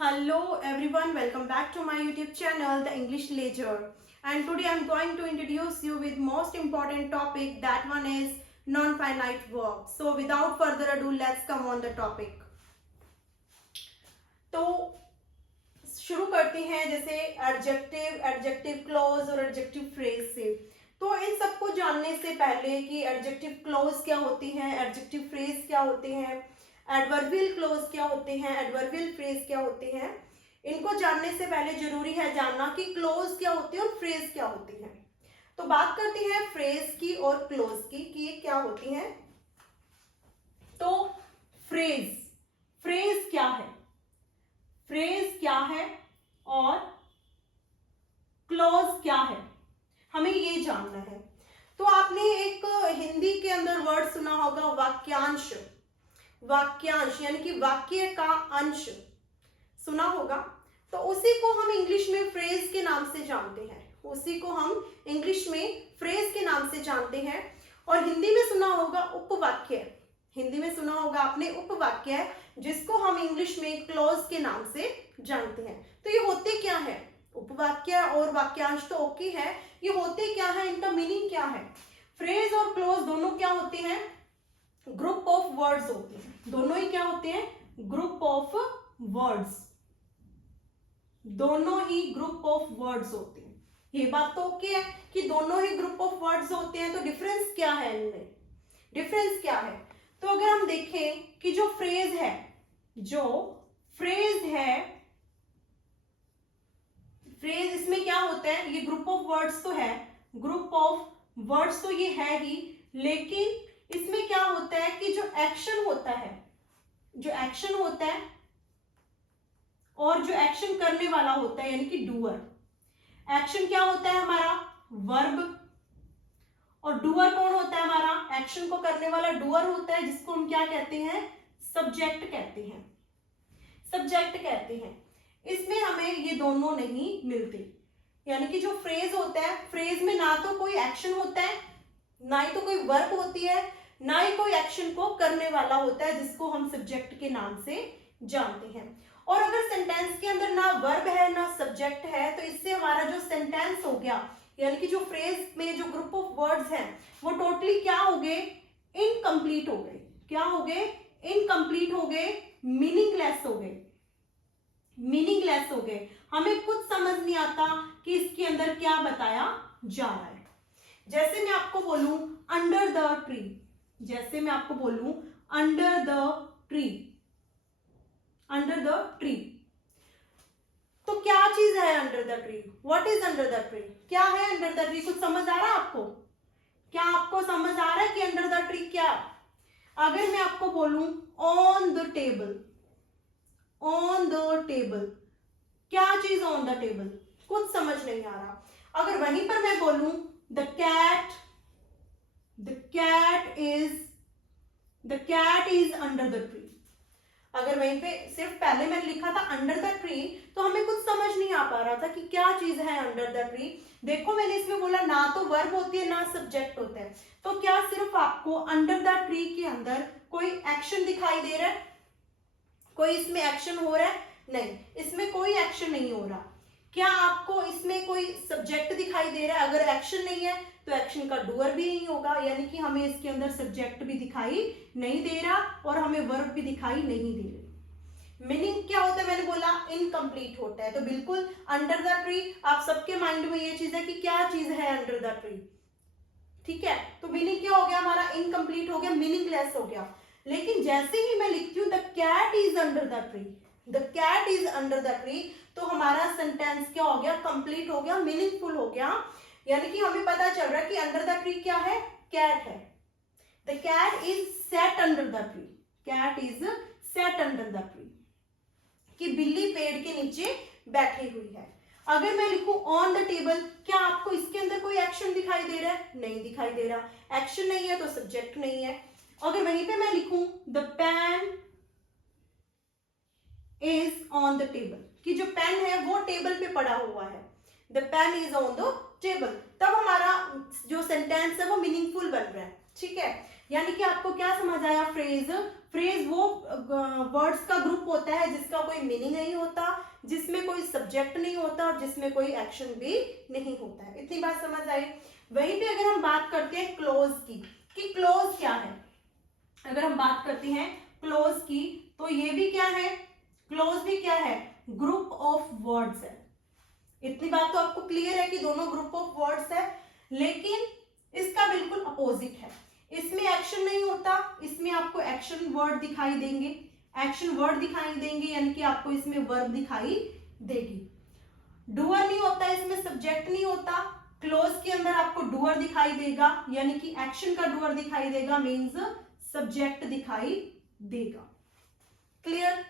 Hello everyone, welcome back to my YouTube channel, The English Ledger. And today I'm going to introduce you with most important topic. That one is non-finite verbs. So without further ado, let's come on the topic. तो शुरू करते हैं जैसे adjective, adjective clause और adjective phrase से। तो इन सबको जानने से पहले कि एडजेक्टिव क्लॉज क्या होती हैं, एडजेक्टिव फ्रेज क्या होते हैं, एडवर्बियल क्लोज क्या होते हैं, एडवर्बियल फ्रेज क्या होते हैं, इनको जानने से पहले जरूरी है जानना कि क्लोज क्या होती है और फ्रेज क्या होती है। तो बात करते हैं फ्रेज की और क्लोज की कि ये क्या होती हैं। तो फ्रेज, फ्रेज क्या है, फ्रेज क्या है और क्लोज क्या है, हमें ये जानना है। तो आपने एक हिंदी के अंदर वर्ड सुना होगा वाक्यांश, वाक्यांश यानी कि वाक्य का अंश सुना होगा। तो उसी को हम इंग्लिश में फ्रेज के नाम से जानते हैं, उसी को हम इंग्लिश में फ्रेज के नाम से जानते हैं। और हिंदी में सुना होगा उपवाक्य, हिंदी में सुना होगा आपने उपवाक्य, जिसको हम इंग्लिश में क्लॉज के नाम से जानते हैं। तो ये होते क्या है, उपवाक्य और वाक्यांश तो ओके है, ये होते क्या है, इनका मीनिंग क्या है। फ्रेज और क्लॉज दोनों क्या होते हैं, ग्रुप ऑफ वर्ड्स होते हैं। दोनों ही क्या होते हैं, ग्रुप ऑफ वर्ड्स, दोनों ही ग्रुप ऑफ वर्ड्स होते हैं। ये बात तो ओके है कि दोनों ही ग्रुप ऑफ वर्ड्स होते हैं। तो डिफरेंस क्या है इनमें, डिफरेंस क्या है। तो अगर हम देखें कि जो फ्रेज है, जो फ्रेज है, फ्रेज इसमें क्या होता है, ये ग्रुप ऑफ वर्ड्स तो है, ग्रुप ऑफ वर्ड्स तो ये है ही, लेकिन इसमें क्या होता है कि जो एक्शन होता है, जो एक्शन होता है और जो एक्शन करने वाला होता है यानी कि डूअर, एक्शन क्या होता है हमारा, वर्ब, और डूअर कौन होता है हमारा, एक्शन को करने वाला डूअर होता है, जिसको हम क्या कहते हैं, सब्जेक्ट कहते हैं, सब्जेक्ट कहते हैं। इसमें हमें ये दोनों नहीं मिलते, यानी कि जो फ्रेज होता है, फ्रेज में ना तो कोई एक्शन होता है, ना ही तो कोई वर्ब होती है, ना ही कोई एक्शन को करने वाला होता है, जिसको हम सब्जेक्ट के नाम से जानते हैं। और अगर सेंटेंस के अंदर ना वर्ब है ना सब्जेक्ट है, तो इससे हमारा जो सेंटेंस हो गया, यानी कि जो फ्रेज में जो ग्रुप ऑफ वर्ड्स हैं, वो टोटली क्या हो गए, इनकम्प्लीट हो गए। क्या हो गए, इनकम्प्लीट हो गए, मीनिंगलेस हो गए, मीनिंगलेस हो गए। हमें कुछ समझ नहीं आता कि इसके अंदर क्या बताया जा रहा है। जैसे मैं आपको बोलूं अंडर द ट्री, जैसे मैं आपको बोलूं under the tree, under the tree, तो क्या चीज है under the tree, what is under the tree, क्या है अंडर द ट्री, कुछ समझ आ रहा है आपको, क्या आपको समझ आ रहा है कि अंडर द ट्री क्या। अगर मैं आपको बोलूं on the table, on the table, क्या चीज ऑन द टेबल, कुछ समझ नहीं आ रहा। अगर वहीं पर मैं बोलूं the cat, the cat is, the cat is under the tree, अगर वहीं पे सिर्फ पहले मैंने लिखा था अंडर द ट्री, तो हमें कुछ समझ नहीं आ पा रहा था कि क्या चीज है अंडर द ट्री। देखो मैंने इसमें बोला ना तो वर्ब होती है ना सब्जेक्ट होता है, तो क्या सिर्फ आपको अंडर द ट्री के अंदर कोई एक्शन दिखाई दे रहा है, कोई इसमें एक्शन हो रहा है, नहीं, इसमें कोई एक्शन नहीं हो रहा। क्या आपको इसमें कोई सब्जेक्ट दिखाई दे रहा है, अगर एक्शन नहीं है तो एक्शन का डूअर भी नहीं होगा, यानी कि हमें इसके अंदर सब्जेक्ट भी दिखाई नहीं दे रहा और हमें वर्ब भी दिखाई नहीं दे रही। मीनिंग क्या होता है, मैंने बोला इनकम्प्लीट होता है। तो बिल्कुल अंडर द ट्री, आप सबके माइंड में ये चीज है कि क्या चीज है अंडर द ट्री, ठीक है। तो मीनिंग क्या हो गया हमारा, इनकम्प्लीट हो गया, मीनिंगलेस हो गया। लेकिन जैसे ही मैं लिखती हूँ the cat is under the tree, the cat is under the tree, तो हमारा सेंटेंस क्या हो गया, कंप्लीट हो गया, मीनिंगफुल हो गया। यानी कि हमें पता चल रहा है कि अंडर द ट्री क्या है, कैट है। The cat is sat under the tree, cat is sat under the tree, कि बिल्ली पेड़ के नीचे बैठी हुई है। अगर मैं लिखूं ऑन द टेबल, क्या आपको इसके अंदर कोई एक्शन दिखाई दे रहा है, नहीं दिखाई दे रहा, एक्शन नहीं है तो सब्जेक्ट नहीं है। अगर वहीं पे मैं लिखूं the pen is on the table, कि जो पेन है वो टेबल पे पड़ा हुआ है, the pen is on the table, तब हमारा जो सेंटेंस है वो मीनिंगफुल बन रहा है, ठीक है। यानी कि आपको क्या समझ आया, फ्रेज, फ्रेज वो वर्ड्स का ग्रुप होता है जिसका कोई मीनिंग नहीं होता, जिसमें कोई सब्जेक्ट नहीं होता और जिसमें कोई एक्शन भी नहीं होता है। इतनी बात समझ आई। वहीं पे अगर हम बात करते हैं क्लोज की, कि क्लोज क्या है, अगर हम बात करते हैं क्लोज की, तो ये भी क्या है, क्लोज भी क्या है, ग्रुप ऑफ वर्ड्स है। इतनी बात तो आपको क्लियर है कि दोनों ग्रुप ऑफ वर्ड्स है, लेकिन इसका बिल्कुल अपोजिट है। इसमें एक्शन नहीं होता, इसमें आपको एक्शन वर्ड दिखाई देंगे, एक्शन वर्ड दिखाई देंगे, यानी कि आपको इसमें वर्ब दिखाई देगी। डूअर नहीं होता, इसमें सब्जेक्ट नहीं होता। क्लोज के अंदर आपको डूअर दिखाई देगा, यानी कि एक्शन का डूअर दिखाई देगा, मीन्स सब्जेक्ट दिखाई देगा। क्लियर।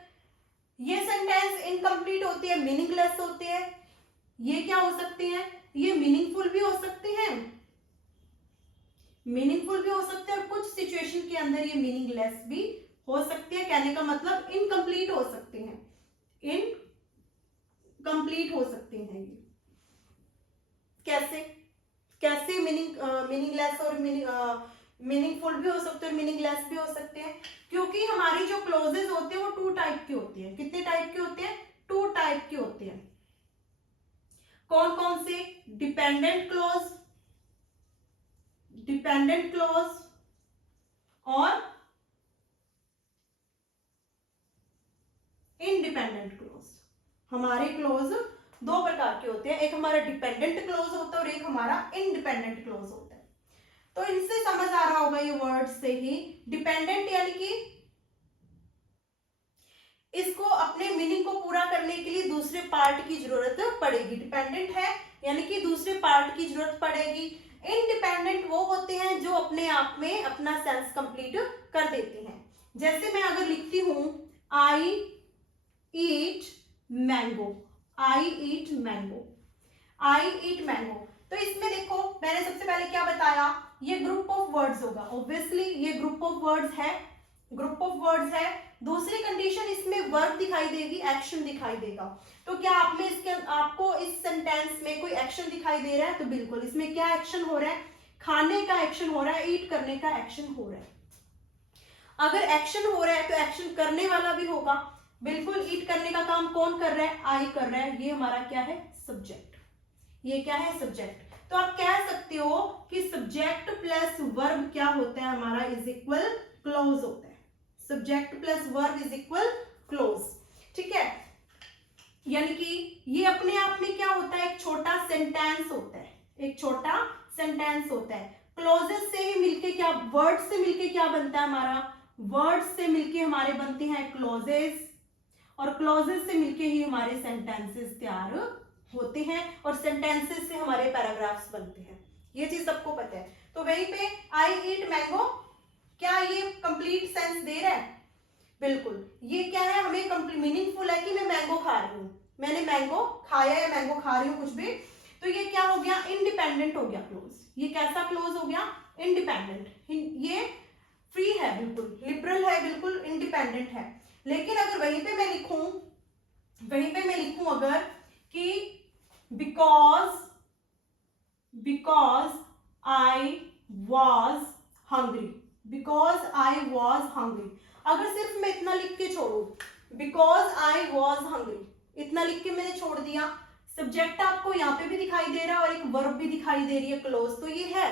ये सेंटेंस इनकम्प्लीट होती है, मीनिंगलेस होते हैं। ये क्या हो सकते हैं, ये मीनिंगफुल भी हो सकते हैं, मीनिंगफुल भी हो सकते हैं, और कुछ सिचुएशन के अंदर ये मीनिंगलेस भी हो सकते हैं। कहने का मतलब इनकम्प्लीट हो सकते हैं, इनकम्प्लीट हो सकते हैं। ये कैसे, कैसे मीनिंगलेस और मीनिंगफुल भी हो सकते हैं और मीनिंगलेस भी हो सकते हैं, क्योंकि हमारी जो क्लोजेज होते हैं वो 2 टाइप के होते हैं। कितने टाइप के होते हैं, 2 टाइप के होते हैं। कौन कौन से, डिपेंडेंट क्लोज, डिपेंडेंट क्लोज और इंडिपेंडेंट क्लोज। हमारे क्लोज 2 प्रकार के होते हैं, एक हमारा डिपेंडेंट क्लोज होता है और एक हमारा इंडिपेंडेंट क्लोज होता है। तो इनसे समझ आ रहा होगा ये वर्ड से ही, डिपेंडेंट यानी कि इसको अपने मीनिंग को पूरा करने के लिए दूसरे पार्ट की जरूरत पड़ेगी। डिपेंडेंट है यानी कि दूसरे पार्ट की जरूरत पड़ेगी। इंडिपेंडेंट वो होते हैं जो अपने आप में अपना सेंस कंप्लीट कर देते हैं। जैसे मैं अगर लिखती हूं आई ईट मैंगो, आई ईट मैंगो, आई ईट मैंगो, तो इसमें देखो मैंने सबसे पहले क्या बताया, ये ग्रुप ऑफ वर्ड्स होगा। ऑब्वियसली ये ग्रुप ऑफ वर्ड्स है, ग्रुप ऑफ वर्ड्स है। दूसरी कंडीशन, इसमें वर्ब दिखाई देगी, एक्शन दिखाई देगा। तो क्या आप में इसके आपको इस सेंटेंस में कोई एक्शन दिखाई दे रहा है, तो बिल्कुल इसमें क्या एक्शन हो रहा है, खाने का एक्शन हो रहा है, ईट करने का एक्शन हो रहा है। अगर एक्शन हो रहा है तो एक्शन करने वाला भी होगा, बिल्कुल। ईट करने का काम कौन कर रहा है, आई कर रहा है, ये हमारा क्या है, सब्जेक्ट, ये क्या है, सब्जेक्ट। तो आप कह सकते हो कि सब्जेक्ट प्लस वर्ब क्या होता है हमारा, इज इक्वल क्लोज होता है। Subject plus verb is equal close, ठीक है। यानी कि ये अपने आप में क्या होता है, एक छोटा सेंटेंस होता है, एक छोटा सेंटेंस होता है। क्लोजेस से ही मिलके क्या, वर्ड से मिलके क्या बनता है हमारा, वर्ड से मिलके हमारे बनते हैं क्लोजेस, और क्लोजेस से मिलके ही हमारे सेंटेंसेस तैयार होते हैं, और सेंटेंसेस से हमारे पैराग्राफ्स बनते हैं। ये चीज सबको पता है। तो वहीं पे आई ईट मैंगो, क्या ये कंप्लीट सेंस दे रहा है, बिल्कुल। ये क्या है, हमें कंप्लीट मीनिंगफुल है कि मैं मैंगो खा रही हूँ, मैंने मैंगो खाया या मैंगो खा रही हूँ, कुछ भी। तो ये क्या हो गया, इंडिपेंडेंट हो गया क्लोज। ये कैसा क्लोज हो गया, इंडिपेंडेंट। ये फ्री है, बिल्कुल लिबरल है, बिल्कुल इंडिपेंडेंट है। लेकिन अगर वहीं पे मैं लिखूं, वहीं पे मैं लिखूं अगर कि because I was hungry, because I was hungry, अगर सिर्फ मैं इतना लिख के छोड़ू, बिकॉज आई वॉज हंग्री, इतना लिख के मैंने छोड़ दिया, सब्जेक्ट आपको यहाँ पे भी दिखाई दे रहा है और एक वर्ब भी दिखाई दे रही है, क्लोज तो ये है,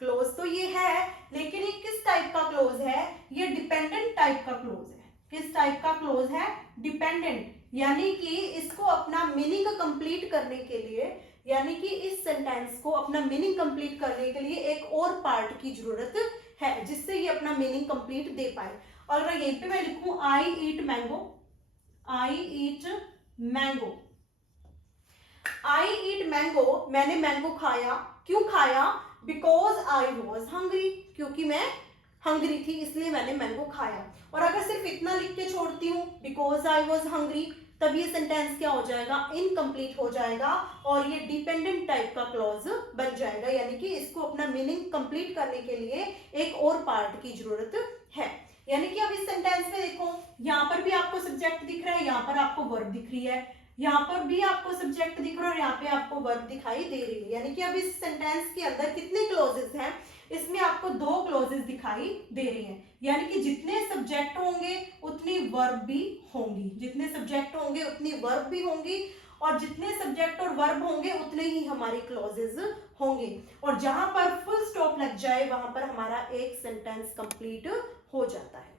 क्लोज तो ये है, लेकिन ये किस टाइप का क्लोज है, ये डिपेंडेंट टाइप का क्लोज है। किस टाइप का क्लोज है, डिपेंडेंट। यानी कि इसको अपना मीनिंग कंप्लीट करने के लिए, यानी कि इस सेंटेंस को अपना मीनिंग कंप्लीट करने के लिए एक और पार्ट की जरूरत है, जिससे ये अपना मीनिंग कंप्लीट दे पाए। और अगर यहीं पे मैं लिखूं आई ईट मैंगो, आई ईट मैंगो, आई ईट मैंगो, मैंने मैंगो खाया, क्यों खाया, बिकॉज आई वॉज हंग्री, क्योंकि मैं हंग्री थी इसलिए मैंने मैंगो खाया। और अगर सिर्फ इतना लिख के छोड़ती हूँ, बिकॉज आई वॉज हंग्री, तब ये सेंटेंस क्या हो जाएगा, इनकम्प्लीट हो जाएगा और ये डिपेंडेंट टाइप का क्लॉज बन जाएगा। यानी कि इसको अपना मीनिंग कंप्लीट करने के लिए एक और पार्ट की जरूरत है। यानी कि अब इस सेंटेंस में देखो, यहाँ पर भी आपको सब्जेक्ट दिख रहा है, यहाँ पर आपको वर्ब दिख रही है, यहाँ पर भी आपको सब्जेक्ट दिख रहा है और यहाँ पे आपको वर्ब दिखाई दे रही है। यानी कि अब इस सेंटेंस के अंदर कितने क्लॉजेस हैं, इसमें आपको 2 क्लॉजेस दिखाई दे रही हैं, यानी कि जितने सब्जेक्ट होंगे उतनी वर्ब भी होंगी, जितने सब्जेक्ट होंगे उतनी वर्ब भी होंगी, और जितने सब्जेक्ट और वर्ब होंगे उतने ही हमारे क्लॉजेस होंगे, और जहां पर फुल स्टॉप लग जाए वहां पर हमारा एक सेंटेंस कंप्लीट हो जाता है।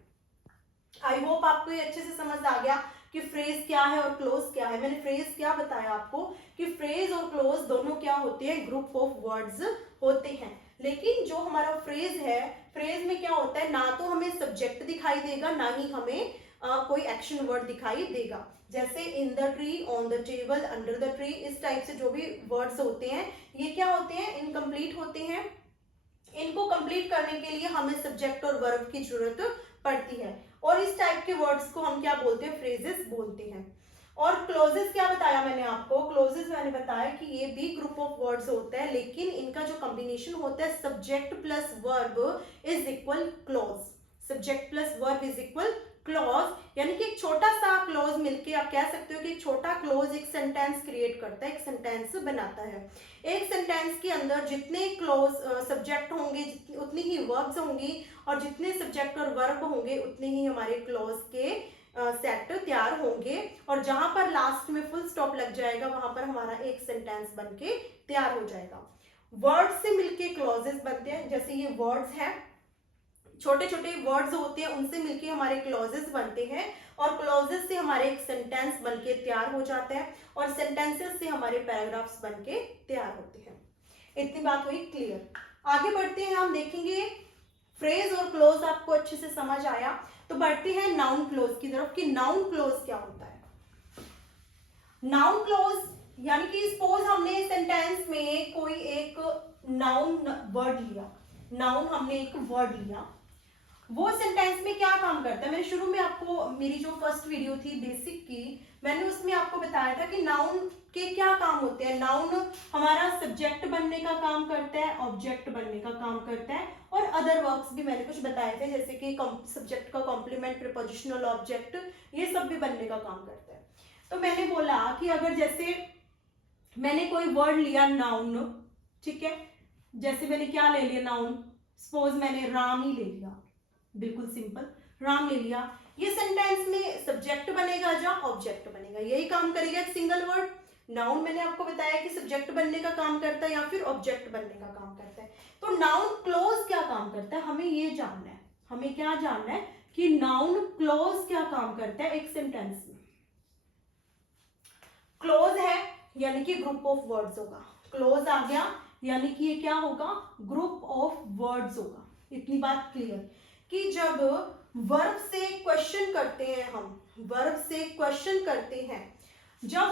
आई होप आपको ये अच्छे से समझ आ गया कि फ्रेज क्या है और क्लोज क्या है। मैंने फ्रेज क्या बताया आपको कि फ्रेज और क्लोज दोनों क्या होते हैं, ग्रुप ऑफ वर्ड्स होते हैं। लेकिन जो हमारा फ्रेज है, फ्रेज में क्या होता है, ना तो हमें सब्जेक्ट दिखाई देगा, ना ही हमें कोई एक्शन वर्ड दिखाई देगा। जैसे in the tree, on the table, under the tree, इस टाइप से जो भी वर्ड्स होते हैं ये क्या होते हैं, इनकम्प्लीट होते हैं। इनको कंप्लीट करने के लिए हमें सब्जेक्ट और वर्ब की जरूरत पड़ती है, और इस टाइप के वर्ड्स को हम क्या बोलते हैं, फ्रेजेस बोलते हैं। और क्लोजेस क्या बताया मैंने आपको, क्लोजेस मैंने बताया कि ये भी ग्रुप ऑफ वर्ड्स होता है, लेकिन इनका जो कॉम्बिनेशन होता है subject plus verb is equal close, subject plus verb is equal clause, यानी कि एक छोटा सा क्लॉज मिलके आप कह सकते हो कि एक छोटा क्लॉज एक सेंटेंस क्रिएट करता है, एक सेंटेंस बनाता है। एक सेंटेंस के अंदर जितने क्लॉज सब्जेक्ट होंगे उतनी ही वर्ब्स होंगी, और जितने सब्जेक्ट और वर्ब होंगे उतने ही हमारे क्लॉज के सेट तैयार होंगे, और जहां पर लास्ट में फुल स्टॉप लग जाएगा वहां पर हमारा एक सेंटेंस बनके तैयार हो जाएगा। वर्ड्स से मिलके क्लॉजेस बनते हैं, जैसे ये वर्ड्स हैं, छोटे छोटे वर्ड्स होते हैं, उनसे मिलके हमारे क्लॉजेस बनते हैं, और क्लॉजेस से हमारे एक सेंटेंस बनके तैयार हो जाता है, और सेंटेंसेस से हमारे पैराग्राफ्स बनके तैयार होते हैं। इतनी बात हुई क्लियर। आगे बढ़ते हैं, हम देखेंगे फ्रेज और क्लोज आपको अच्छे से समझ आया, तो बढ़ते हैं नाउन क्लोज की तरफ कि नाउन क्लोज क्या होता है। नाउन क्लोज यानी कि सपोज हमने सेंटेंस में कोई एक नाउन वर्ड लिया, नाउन हमने एक वर्ड लिया, वो सेंटेंस में क्या काम करता है। मैंने शुरू में आपको, मेरी जो फर्स्ट वीडियो थी बेसिक की, मैंने उसमें आपको बताया था कि नाउन के क्या काम होते हैं। नाउन हमारा सब्जेक्ट बनने का काम करता है, ऑब्जेक्ट बनने का काम करता है, और अदर वर्क्स भी मैंने कुछ बताए थे, जैसे कि सब्जेक्ट का कॉम्प्लीमेंट, प्रीपोजिशनल, ऑब्जेक्ट, ये सब भी बनने का काम करता है। तो मैंने बोला कि अगर जैसे मैंने कोई वर्ड लिया नाउन, ठीक है, जैसे मैंने क्या ले लिया नाउन, सपोज मैंने राम ही ले लिया, बिल्कुल सिंपल, राम ले लिया, ये सेंटेंस में सब्जेक्ट बनेगा या ऑब्जेक्ट बनेगा, यही काम करेगा एक सिंगल वर्ड। नाउन मैंने आपको बताया कि सब्जेक्ट बनने का काम करता है या फिर ऑब्जेक्ट बनने का काम करता है। तो नाउन क्लोज क्या काम करता है, हमें ये जानना है, हमें क्या जानना है कि नाउन क्लोज क्या काम करता है एक सेंटेंस में। क्लोज है यानी कि ग्रुप ऑफ वर्ड्स होगा, क्लोज आ गया यानी कि ये क्या होगा, ग्रुप ऑफ वर्ड्स होगा। इतनी बात क्लियर कि जब वर्ब से क्वेश्चन करते हैं, हम वर्ब से क्वेश्चन करते हैं, जब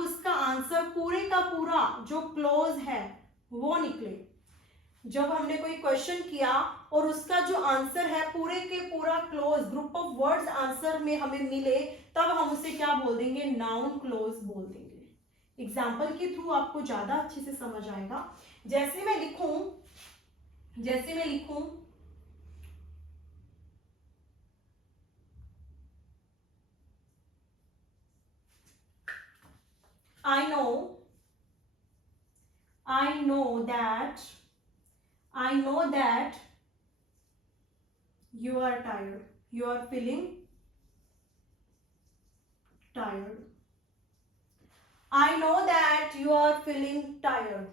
उसका आंसर पूरे का पूरा जो क्लोज है वो निकले, जब हमने कोई क्वेश्चन किया और उसका जो आंसर है पूरे के पूरा close group of words answer में हमें मिले, तब हम उसे क्या बोल देंगे, नाउन क्लोज बोल देंगे। एग्जाम्पल के थ्रू आपको ज्यादा अच्छे से समझ आएगा। जैसे मैं लिखूं I know that you are tired. You are feeling tired. I know that you are feeling tired.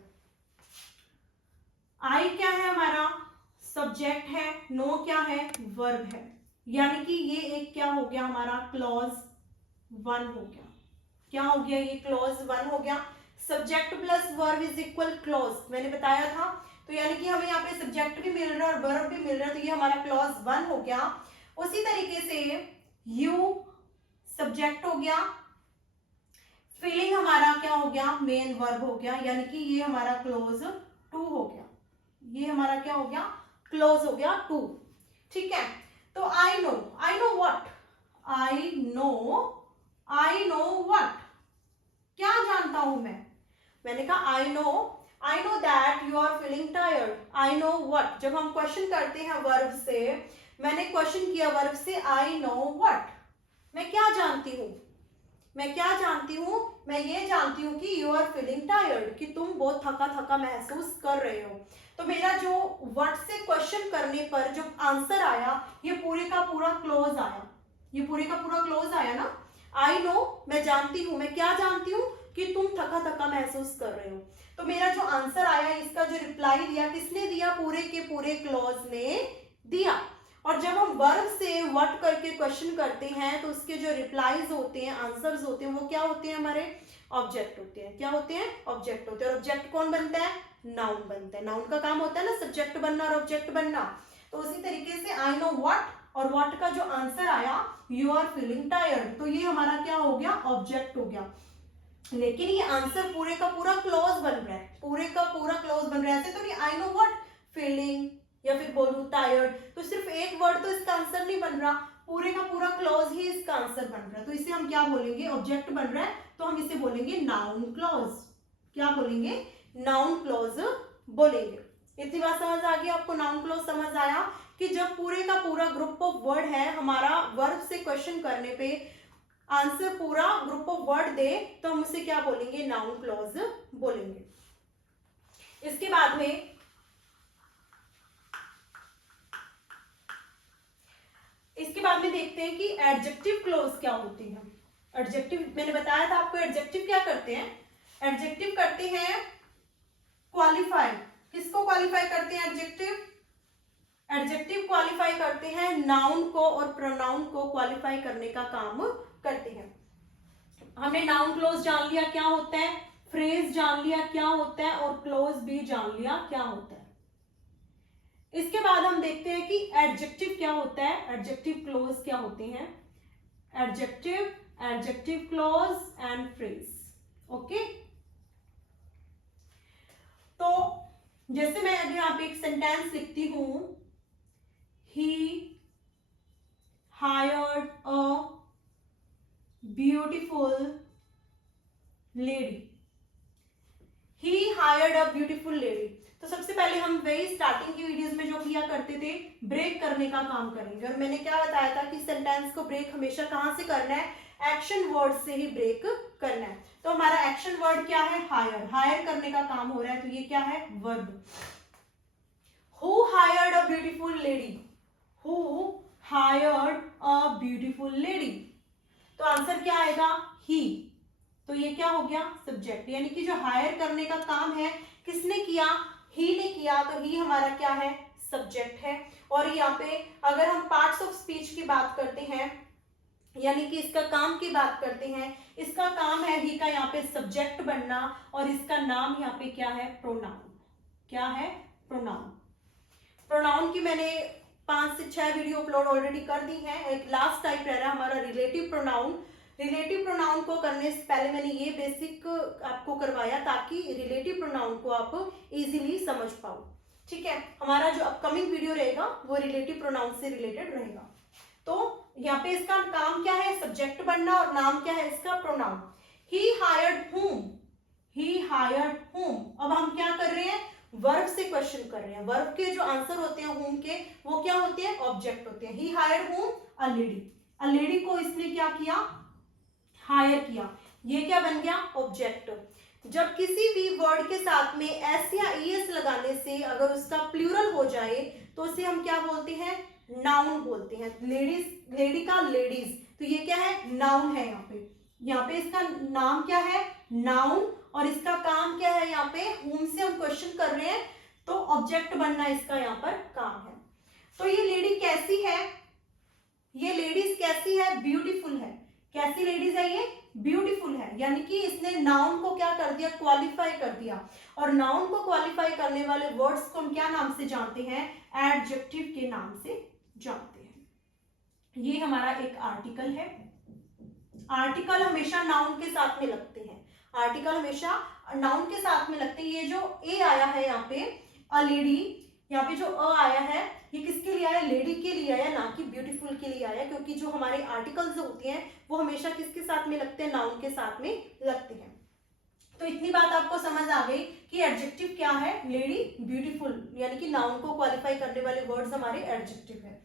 I क्या है हमारा, सब्जेक्ट है, नो क्या है, वर्ब है, यानी कि ये एक क्या हो गया हमारा, क्लॉज 1 हो गया। क्या हो गया, ये क्लॉज 1 हो गया। Subject plus verb is equal clause, मैंने बताया था। तो यानी कि हमें यहाँ पे सब्जेक्ट भी मिल रहा है और वर्ब भी मिल रहा है, तो ये हमारा क्लॉज 1 हो गया। उसी तरीके से यू सब्जेक्ट हो गया, फीलिंग हमारा क्या हो गया, मेन वर्ब हो गया, यानी कि ये हमारा क्लॉज 2 हो गया। ये हमारा क्या हो गया, क्लोज हो गया 2। ठीक है, तो I know what, I know what, क्या जानता हूं मैंने कहा I know that you are feeling tired. I know what, जब हम क्वेश्चन करते हैं वर्ब से, मैंने क्वेश्चन किया वर्ब से, आई नो व्हाट, मैं क्या जानती हूँ, मैं ये जानती हूँ कि यू आर फीलिंग टायर्ड, कि तुम बहुत थका थका महसूस कर रहे हो। तो मेरा जो व्हाट से क्वेश्चन करने पर जो आंसर आया ये पूरे का पूरा क्लोज आया, ये पूरे का पूरा क्लोज आया ना। आई नो, मैं जानती हूँ, मैं क्या जानती हूँ कि तुम थका थका महसूस कर रहे हो। तो मेरा जो आंसर आया इसका जो रिप्लाई दिया किसने दिया, पूरे के पूरे क्लॉज ने दिया। और जब हम वर्ब से व्हाट करके क्वेश्चन करते हैं तो उसके जो रिप्लाईज होते हैं, आंसर्स होते हैं, वो क्या होते हैं, हमारे ऑब्जेक्ट होते हैं। क्या होते हैं, ऑब्जेक्ट होते हैं। और ऑब्जेक्ट कौन बनता है, नाउन बनता है। नाउन का काम होता है ना सब्जेक्ट बनना और ऑब्जेक्ट बनना। तो उसी तरीके से आई नो व्हाट और व्हाट का जो आंसर आया यू आर फीलिंग टायर्ड, तो ये हमारा क्या हो गया, ऑब्जेक्ट हो गया। लेकिन ये आंसर पूरे का पूरा क्लॉज बन रहा है, पूरे का पूरा क्लॉज बन रहा है। ऐसे तो नहीं आई नो व्हाट फीलिंग या फिर बोलूं टायर्ड, तो सिर्फ एक वर्ड तो इसका आंसर नहीं बन रहा, पूरे का पूरा क्लॉज ही इसका आंसर बन रहा है। तो इसे हम क्या बोलेंगे, ऑब्जेक्ट बन रहा है तो हम इसे बोलेंगे नाउन क्लॉज। क्या बोलेंगे, नाउन क्लॉज बोलेंगे। इतनी बात समझ आ गई आपको, नाउन क्लॉज समझ आया कि जब पूरे का पूरा ग्रुप ऑफ वर्ड है हमारा, वर्ब से क्वेश्चन करने पे आंसर पूरा ग्रुप ऑफ वर्ड दे तो हम उसे क्या बोलेंगे, नाउन क्लॉज बोलेंगे। इसके बाद में देखते हैं कि एडजेक्टिव क्लॉज क्या होती है। एडजेक्टिव मैंने बताया था आपको, एडजेक्टिव क्या करते हैं, एडजेक्टिव करते हैं क्वालिफाई। किसको क्वालिफाई करते हैं एडजेक्टिव, एडजेक्टिव क्वालिफाई करते हैं नाउन को और प्रोनाउन को क्वालिफाई करने का काम करते हैं। हमने नाउन क्लोज जान लिया क्या होता है, फ्रेज जान लिया क्या होता है और क्लोज भी जान लिया क्या होता है। इसके बाद हम देखते हैं कि एडजेक्टिव क्या होता है, एडजेक्टिव क्लोज क्या होते हैं। Adjective, adjective close and phrase. Okay, तो जैसे मैं अभी यहाँ पे एक सेंटेंस लिखती हूं, ही hired a beautiful lady, he hired a beautiful lady. तो सबसे पहले हम वही स्टार्टिंग की वीडियोस में जो किया करते थे, ब्रेक करने का काम करेंगे। और मैंने क्या बताया था कि सेंटेंस को ब्रेक हमेशा कहां से करना है, एक्शन वर्ड से ही ब्रेक करना है। तो हमारा एक्शन वर्ड क्या है, हायर, हायर करने का काम हो रहा है, तो ये क्या है, verb. Who hired a beautiful lady, who hired a beautiful lady, तो आंसर क्या आएगा, ही। तो ये क्या हो गया, सब्जेक्ट, यानी कि जो हायर करने का काम है किसने किया, ही ने किया, तो ही हमारा क्या है, सब्जेक्ट है। और यहाँ पे अगर हम पार्ट्स ऑफ स्पीच की बात करते हैं, यानी कि इसका काम की बात करते हैं, इसका काम है ही का यहाँ पे सब्जेक्ट बनना, और इसका नाम यहाँ पे क्या है, प्रोनाउन। क्या है, प्रोनाउन। प्रोनाउन की मैंने 5 से 6 वीडियो अपलोड ऑलरेडी कर दी है। एक लास्ट टाइप रह रहा है हमारा रिलेटिव प्रोनाउन। रिलेटिव प्रोनाउन को करने से पहले मैंने ये बेसिक आपको करवाया ताकि रिलेटिव प्रोनाउन को आप इजीली समझ पाओ। ठीक है, हमारा जो अपकमिंग वीडियो रहेगा वो रिलेटिव प्रोनाउन से रिलेटेड रहेगा। तो यहाँ पे इसका काम क्या है, सब्जेक्ट बनना, और नाम क्या है इसका, प्रोनाउन। ही हायर्ड हुम, ही हायर्ड हुम। अब हम क्या कर रहे हैं, वर्ब से क्वेश्चन कर रहे हैं। वर्ब के जो आंसर होते हैं हुम के, वो क्या होते हैं, ऑब्जेक्ट होते हैं। ही हायर्ड हुम, अ लेडी। अ लेडी को इसने क्या किया, हायर किया। ये क्या बन गया, ऑब्जेक्ट। जब किसी भी वर्ड के साथ में एस या ईएस लगाने से अगर उसका प्लूरल हो जाए तो उसे हम क्या बोलते हैं, नाउन बोलते हैं। लेडीज, लेडी का लेडीज, तो ये क्या है, नाउन है। यहाँ पे इसका नाम क्या है, नाउन, और इसका काम क्या है, यहाँ पे whom से हम क्वेश्चन कर रहे हैं तो ऑब्जेक्ट बनना इसका यहाँ पर काम है। तो ये लेडी कैसी है, ये लेडीज कैसी है, ब्यूटीफुल है। कैसी लेडीज है ये, ब्यूटीफुल है। यानी कि इसने नाउन को क्या कर दिया, क्वालिफाई कर दिया। और नाउन को क्वालिफाई करने वाले वर्ड्स को हम क्या नाम से जानते हैं, एडजेक्टिव के नाम से जानते हैं। ये हमारा एक आर्टिकल है। आर्टिकल हमेशा नाउन के साथ में लगते हैं, आर्टिकल हमेशा नाउन के साथ में लगते हैं। ये जो ए आया है यहाँ पे, अ लेडी, यहाँ पे जो अ आया है ये किसके लिए आया, लेडी के लिए आया, ना कि ब्यूटीफुल के लिए आया। क्योंकि जो हमारे आर्टिकल्स होते हैं वो हमेशा किसके साथ में लगते हैं, नाउन के साथ में लगते हैं। तो इतनी बात आपको समझ आ गई कि एडजेक्टिव क्या है, लेडी, ब्यूटीफुल, यानी कि नाउन को क्वालिफाई करने वाले वर्ड्स हमारे एडजेक्टिव है।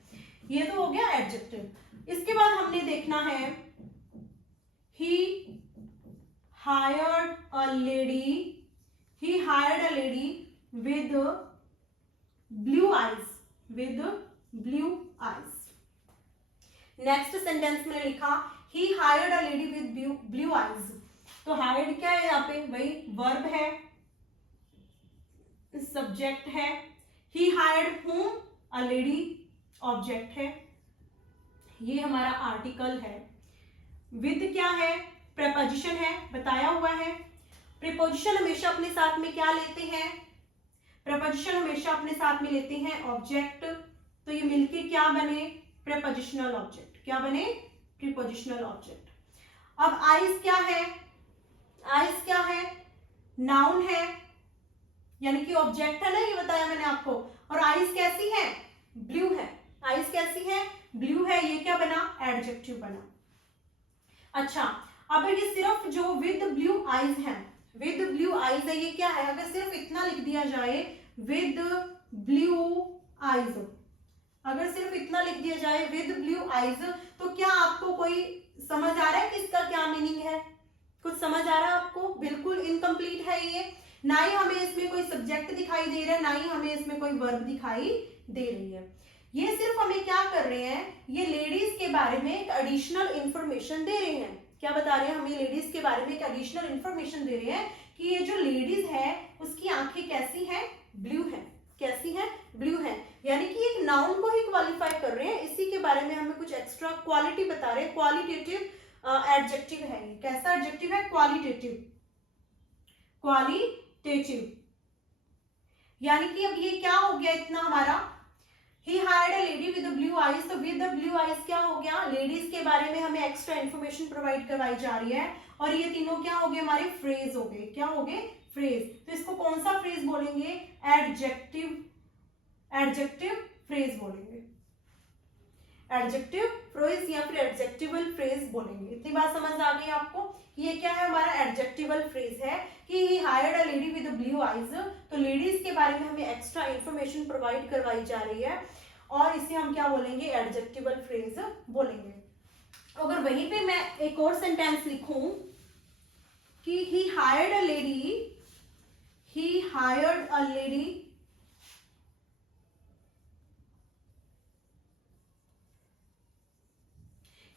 ये तो हो गया एडजेक्टिव। इसके बाद हमने देखना है, he hired a lady, he hired a lady with blue eyes, with blue eyes. Next sentence में लिखा ही hired a lady with blue eyes. तो हायर्ड क्या है यहाँ पे, वही वर्ब है, सब्जेक्ट है। ही hired whom, a lady object है, ये हमारा आर्टिकल है। विद क्या है, प्रेपोजिशन है, बताया हुआ है। प्रीपोजिशन हमेशा अपने साथ में क्या लेते हैं, प्रीपोजिशन हमेशा अपने साथ में लेते हैं ऑब्जेक्ट। तो ये मिलके क्या बने, प्रीपोजिशनल ऑब्जेक्ट। क्या बने, प्रीपोजिशनल ऑब्जेक्ट। अब आइज क्या है, आइज क्या है, नाउन है, यानी कि ऑब्जेक्ट है ना, ये बताया मैंने आपको। और आइज कैसी है, ब्लू है। आइज कैसी है, ब्लू है। ये क्या बना, एडजेक्टिव बना। अच्छा, अब ये सिर्फ जो विद ब्लू आइज है, विद ब्लू आइज है, ये क्या है, अगर सिर्फ इतना लिख दिया जाए विद ब्लू आइज, अगर सिर्फ इतना लिख दिया जाए विद ब्लू आइज, तो क्या आपको कोई समझ आ रहा है कि इसका क्या मीनिंग है, कुछ समझ आ रहा है आपको? बिल्कुल इनकम्प्लीट है ये। ना ही हमें इसमें कोई सब्जेक्ट दिखाई दे रहा है, ना ही हमें इसमें कोई वर्ब दिखाई दे रही है। ये सिर्फ हमें क्या कर रहे हैं, ये लेडीज के बारे में एक एडिशनल इंफॉर्मेशन दे रहे हैं। क्या बता रहे हैं, हमें लेडीज के बारे में एक एडिशनल इंफॉर्मेशन दे रहे हैं कि ये जो लेडीज है उसकी आंखें कैसी हैं, ब्लू है। कैसी है, ब्लू है। यानी कि एक नाउन को ही क्वालिफाई कर रहे हैं, इसी के बारे में हमें कुछ एक्स्ट्रा क्वालिटी बता रहे हैं। क्वालिटेटिव एडजेक्टिव है ये। कैसा एडजेक्टिव है, क्वालिटेटिव, क्वालिटेटिव। यानी कि अब ये क्या हो गया इतना हमारा, ही hired a lady with blue eyes. तो विद ब्लू आईज क्या हो गया, लेडीज के बारे में हमें एक्स्ट्रा इंफॉर्मेशन प्रोवाइड करवाई जा रही है। और ये तीनों क्या हो गए, हमारे फ्रेज हो गए। क्या हो गए, फ्रेज। तो इसको कौन सा फ्रेज बोलेंगे, एडजेक्टिव, एडजेक्टिव फ्रेज बोलेंगे। एडजेक्टिव फ्रेज या फिर एडजेक्टिवल फ्रेज बोलेंगे। इतनी बात समझ आ गई आपको? ये क्या है, हमारा एडजेक्टिवल फ्रेज है कि ही hired a lady with blue eyes. तो लेडीज के बारे में हमें एक्स्ट्रा इंफॉर्मेशन प्रोवाइड करवाई जा रही है और इसे हम क्या बोलेंगे, एडजेक्टिवल फ्रेज बोलेंगे। अगर वहीं पे मैं एक और सेंटेंस लिखूं कि ही hired a lady, he hired a lady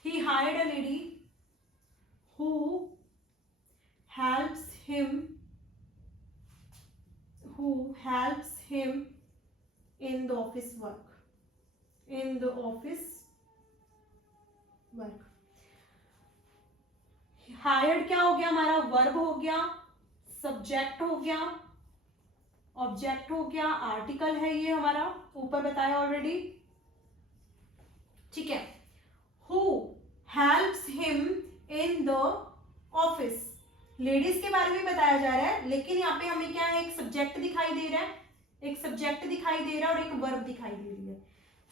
he hired a lady who helps him in the office work, in the office work। hired क्या हो गया हमारा, वर्ब हो गया, सब्जेक्ट हो गया, ऑब्जेक्ट हो गया, आर्टिकल है ये हमारा, ऊपर बताया ऑलरेडी। ठीक है, who helps him in the office, ladies के बारे में बताया जा रहा है, लेकिन यहाँ पे हमें क्या है, एक सब्जेक्ट दिखाई दे रहा है, एक सब्जेक्ट दिखाई दे रहा है और एक वर्ब दिखाई दे रही है।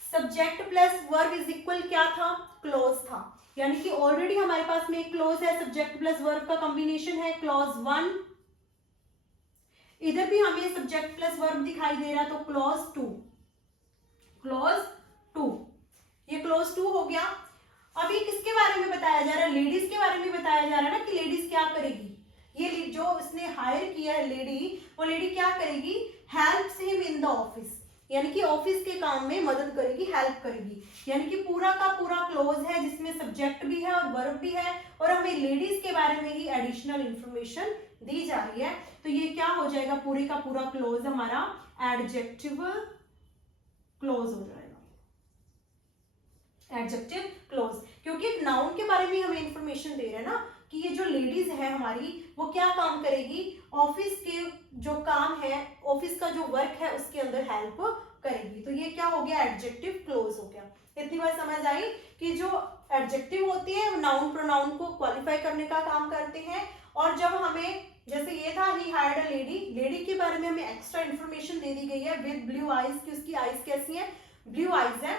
Subject plus verb is equal क्या था, क्लॉज था। यानी कि ऑलरेडी हमारे पास में एक क्लॉज है, सब्जेक्ट प्लस वर्ब का कॉम्बिनेशन है, क्लॉज 1। इधर भी हमें सब्जेक्ट प्लस वर्ब दिखाई दे रहा है, तो क्लॉज 2, क्लॉज 2, ये क्लॉज 2 हो गया। अभी किसके बारे में बताया जा रहा है, लेडीज के बारे में बताया जा रहा है ना, कि लेडीज क्या करेगी, ये जो उसने हायर किया है लेडी, वो लेडी क्या करेगी, helps him in the office, यानी कि ऑफिस के काम में मदद करेगी, हेल्प करेगी। यानी कि पूरा का पूरा क्लोज है जिसमें सब्जेक्ट भी है और वर्ब भी है और हमें लेडीज के बारे में ही एडिशनल इंफॉर्मेशन दी जा रही है। तो ये क्या हो जाएगा, पूरे का पूरा क्लोज हमारा एडजेक्टिव क्लोज हो जाएगा, एडजेक्टिव क्लोज। क्योंकि एक नाउन के बारे में हमें इंफॉर्मेशन दे रहे हैं ना, कि ये जो लेडीज है हमारी, वो क्या काम करेगी, ऑफिस के जो काम है, ऑफिस का जो वर्क है उसके अंदर हेल्प करेगी। तो ये क्या हो गया, एडजेक्टिव क्लोज हो गया। इतनी बात समझ आई कि जो एडजेक्टिव होती है नाउन प्रोनाउन को क्वालिफाई करने का काम करते हैं। और जब हमें, जैसे ये था ही हायर्ड अ लेडी, लेडी के बारे में हमें एक्स्ट्रा इंफॉर्मेशन दे दी गई है विद ब्लू आईज, की उसकी आईज कैसी है, ब्लू आईज है।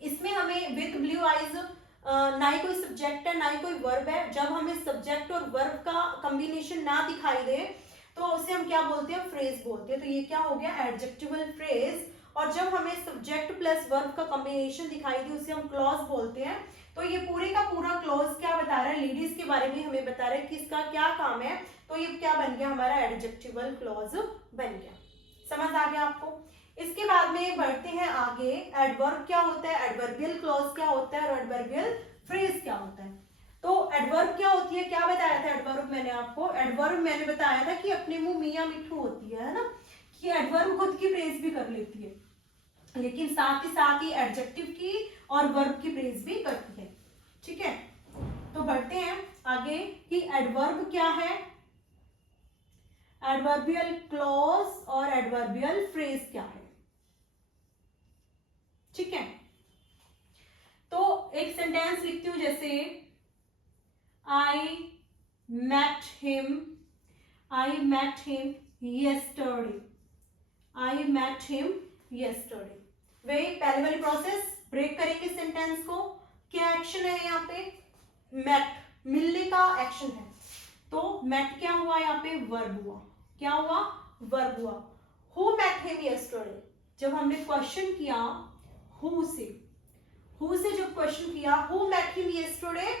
इसमें हमें विद ब्लू आईज ना ही कोई सब्जेक्ट है ना ही कोई वर्ब है। जब हमें सब्जेक्ट और वर्ब का कॉम्बिनेशन ना दिखाई दे तो उसे हम क्या बोलते हैं, फ्रेज बोलते हैं। तो ये क्या हो गया, एडजेक्टिवल फ्रेज। और जब हमें सब्जेक्ट प्लस वर्ब का कॉम्बिनेशन दिखाई दे उसे हम क्लॉज बोलते हैं। तो ये पूरे का पूरा क्लॉज क्या बता रहा है, लेडीज के बारे में हमें बता रहा है कि इसका क्या काम है। तो ये क्या बन गया, हमारा एडजेक्टिवल क्लॉज बन गया। समझ आ गया आपको? इसके बाद में बढ़ते हैं आगे, एडवर्ब क्या होता है, एडवर्बियल क्लॉज क्या होता है और एडवर्बियल फ्रेज क्या होता है। तो एडवर्ब क्या होती है, क्या बताया था एडवर्ब मैंने आपको, एडवर्ब मैंने बताया था कि अपने मुंह मियां मिठू होती है ना, कि एडवर्ब खुद की प्रेज भी कर लेती है, लेकिन साथ ही एडजेक्टिव की और वर्ब की प्रेज भी करती है। ठीक है, तो बढ़ते हैं आगे कि एडवर्ब क्या है, एडवर्बियल क्लॉज और एडवर्बियल फ्रेज क्या है। ठीक है, तो एक सेंटेंस लिखती हूं, जैसे I met him yesterday, I met him yesterday। वे पहले वाली प्रोसेस ब्रेक करेंगे सेंटेंस को, क्या एक्शन है यहाँ पे, मेट, मिलने का एक्शन है, तो मेट क्या हुआ यहाँ पे, वर्ब हुआ, क्या हुआ, वर्ब हुआ। हु मेट हिम yesterday, जब हमने क्वेश्चन किया हु से जब क्वेश्चन किया who met him yesterday,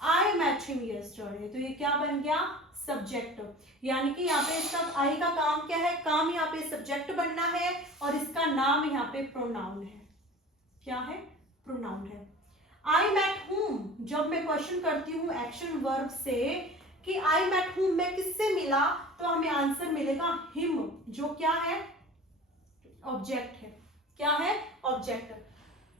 I met him yesterday, तो ये क्या बन गया, सब्जेक्ट। यानी कि यहाँ पे इसका आई का काम क्या है, काम यहाँ पे सब्जेक्ट बनना है और इसका नाम यहाँ पे प्रोनाउन है, क्या है, प्रोनाउन है। आई मेट whom, जब मैं क्वेश्चन करती हूँ एक्शन वर्ब से कि आई मेट whom, मैं किससे मिला, तो हमें आंसर मिलेगा हिम, जो क्या है, ऑब्जेक्ट है, क्या है, ऑब्जेक्ट।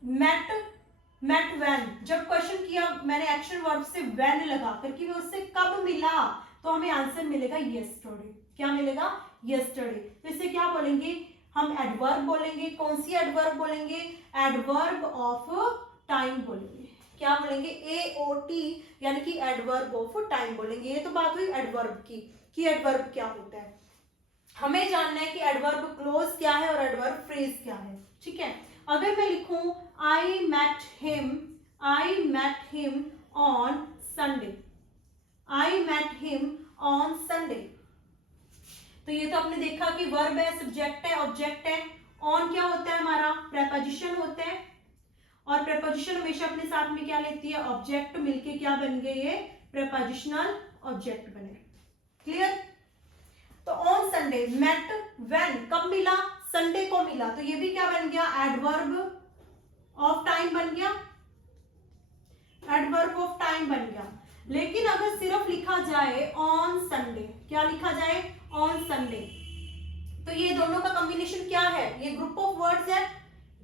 मेट व्हेन, जब क्वेश्चन किया मैंने एक्शन वर्ब से व्हेन लगा करके मैं उससे कब मिला, तो हमें आंसर मिलेगा यस्टरडे, क्या मिलेगा, यस्टरडे। तो इसे क्या बोलेंगे हम, एडवर्ब बोलेंगे, कौन सी एडवर्ब बोलेंगे, एडवर्ब ऑफ टाइम बोलेंगे, क्या बोलेंगे, AOT, यानी कि एडवर्ब ऑफ टाइम बोलेंगे। ये तो बात हुई एडवर्ब की कि एडवर्ब क्या होता है, हमें जानना है कि एडवर्ब क्लोज क्या है और एडवर्ब फ्रेज क्या है। ठीक है, अगर मैं लिखूं I met him on Sunday, I met him on Sunday, तो ये तो आपने देखा कि वर्ब है, सब्जेक्ट है, ऑब्जेक्ट है, ऑन क्या होता है हमारा, प्रेपोजिशन होता है, और प्रेपोजिशन हमेशा अपने साथ में क्या लेती है, ऑब्जेक्ट, मिलके क्या बन गए, ये प्रेपोजिशनल ऑब्जेक्ट बने। क्लियर, तो ऑन संडे, मेट व्हेन, कब मिला, संडे को मिला, तो ये भी क्या बन गया, एडवर्ब ऑफ टाइम बन गया, एडवर्ब ऑफ टाइम बन गया। लेकिन अगर सिर्फ लिखा जाए ऑन संडे, क्या लिखा जाए, ऑन संडे, तो ये दोनों का कॉम्बिनेशन क्या है, ये ग्रुप ऑफ वर्ड्स है,